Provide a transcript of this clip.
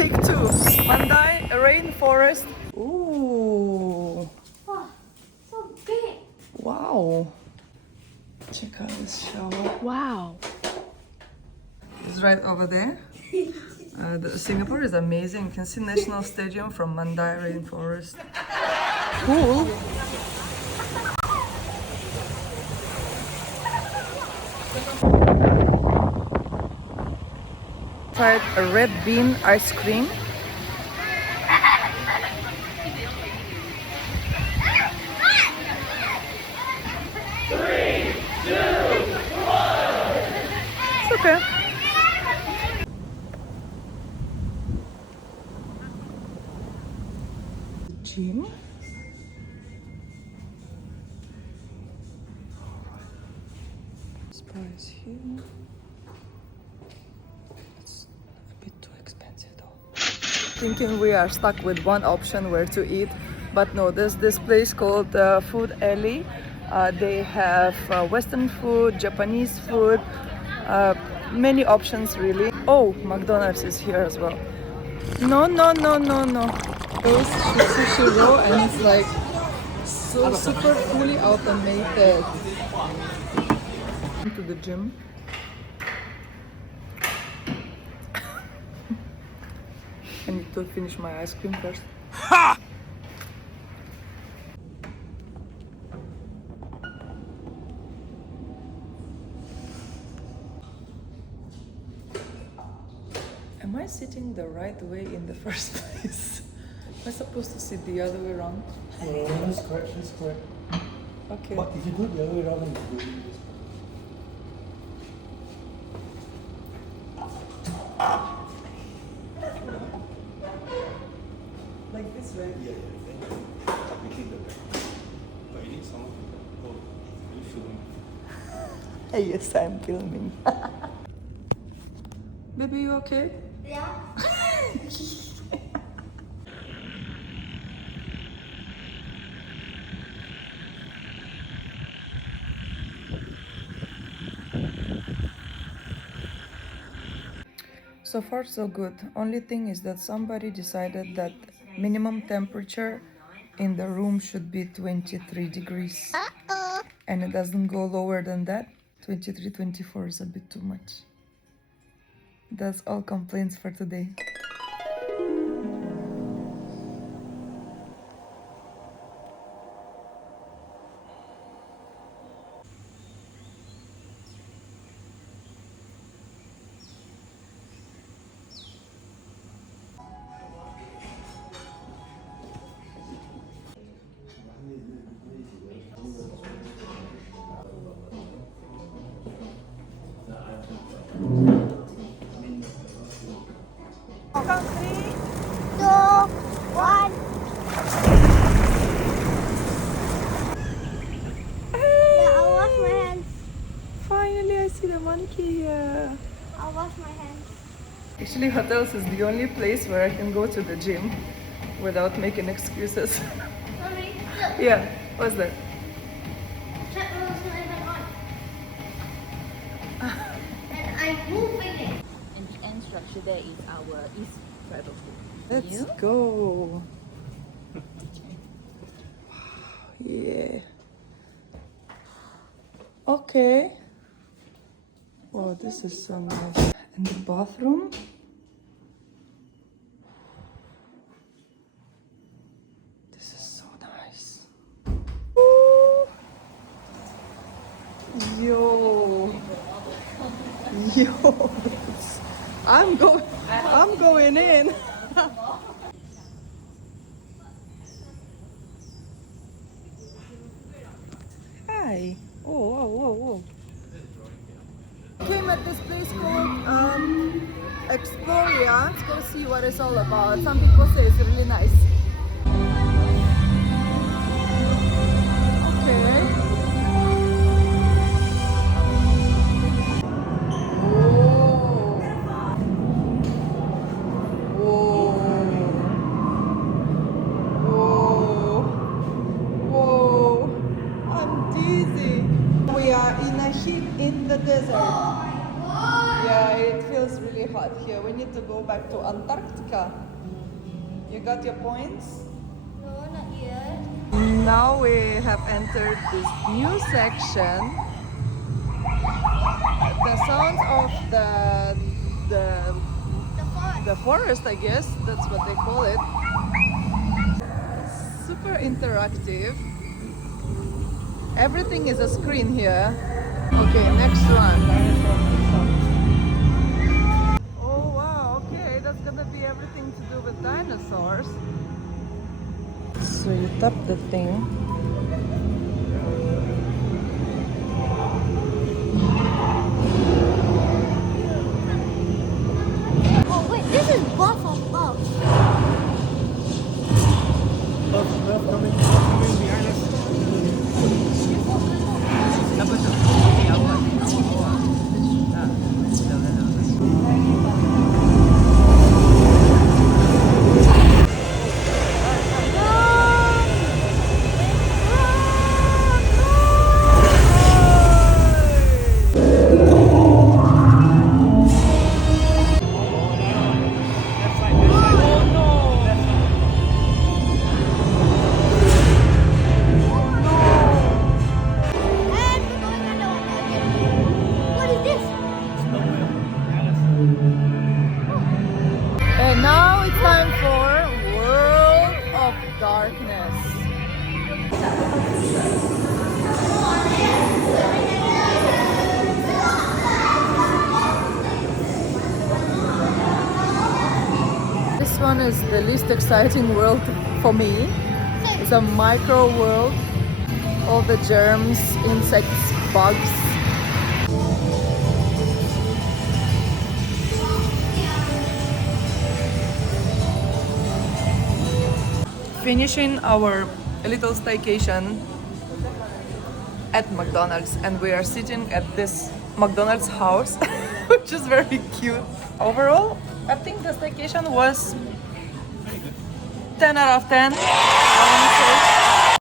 take two. Mandai Rainforest. Ooh. Wow, so big. Wow. Check out this shower. Wow. It's right over there. Singapore is amazing. You can see National Stadium from Mandai Rainforest. Cool. Tried a red bean ice cream. It's okay. Gym. This price here. It's a bit too expensive though. Thinking we are stuck with one option where to eat, but no, there's this place called Food Alley. They have Western food, Japanese food, many options really. Oh, McDonald's is here as well. No. Those sushi roll and it's like so super fully automated. To the gym. I need to finish my ice cream first. Ha! Am I sitting the right way in the first place? Am I supposed to sit the other way around? No, that's correct, that's correct. Okay. But if you do it the other way around, then you do this. Like this way? Yeah. We keep the back. But you need someone to hold. Are you filming? Yes, I'm filming. Baby, you okay? Yeah. So far so good. Only thing is that somebody decided that minimum temperature in the room should be 23 degrees. And it doesn't go lower than that. 23, 24 is a bit too much. That's all complaints for today. Count 3, 2, 1. Yeah, I'll wash my hands. Finally, I see the monkey here. I'll wash my hands. Actually, hotels is the only place where I can go to the gym without making excuses. Mommy, look. Yeah, what's that? Check what was my head on. And I'm moving it. And the end structure there is our East Tribal Food. Let's go. Yeah. Okay. Wow, this is so nice. And the bathroom. This is so nice. Ooh. Yo. I'm going in. Hi. Whoa. Came at this place called Exploria. Let's go see what it's all about. Some people say it's really nice. Okay. We are in a heat in the desert. Yeah, it feels really hot. what here? We need to go back to Antarctica. You got your points? No, not yet. Now we have entered this new section. The sounds of the forest, I guess that's what they call it. Super interactive. Everything is a screen here. Okay, next one. Oh wow, okay, that's gonna be everything to do with dinosaurs. So you tap the thing. Oh wait, this is buff of buff. Buff coming behind us. And we're going underwater again. What is this? And now it's time for World of Darkness. This one is the least exciting world for me. It's a micro world. All the germs, insects, bugs. Finishing our little staycation at McDonald's, and we are sitting at this McDonald's house, which is very cute. Overall, I think the staycation was 10 out of 10.